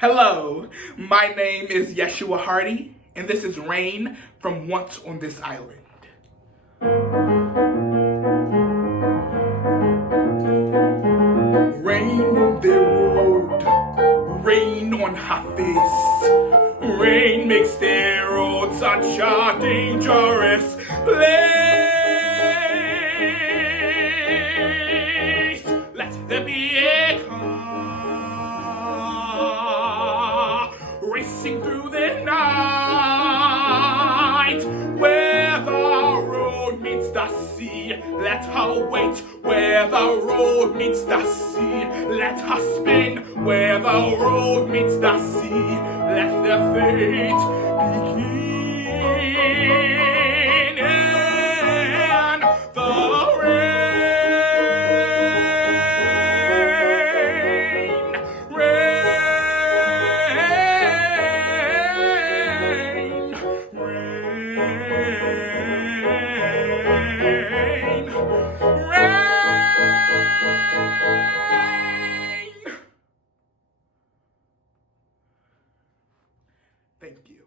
Hello, my name is Yeshua Hardy, and this is Rain from Once on This Island. Rain on the road, rain on her face. Rain makes the road such a dangerous place. Let there be a car racing through the night, where the road meets the sea. Let her wait where the road meets the sea. Let her spin where the road meets the sea. Let the fate begin. And the rain, rain. Thank you.